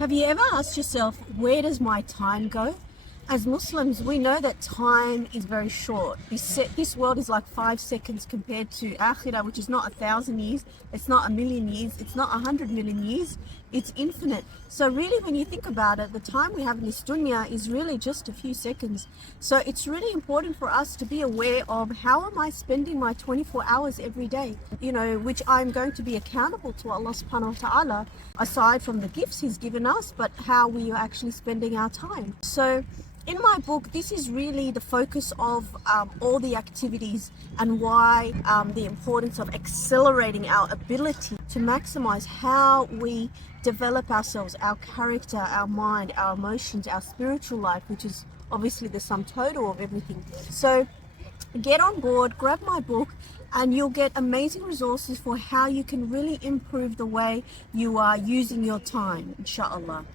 Have you ever asked yourself, where does my time go? As Muslims, we know that time is very short. This world is like 5 seconds compared to Akhirah, which is not 1,000 years, it's not 1,000,000 years, it's not 100 million years, it's infinite. So really, when you think about it, the time we have in this dunya is really just a few seconds. So it's really important for us to be aware of, how am I spending my 24 hours every day, which I'm going to be accountable to Allah subhanahu wa ta'ala, aside from the gifts He's given us, but how we are actually spending our time. So in my book, this is really the focus of all the activities, and why the importance of accelerating our ability to maximize how we develop ourselves, our character, our mind, our emotions, our spiritual life, which is obviously the sum total of everything. So get on board, grab my book, and you'll get amazing resources for how you can really improve the way you are using your time, inshallah.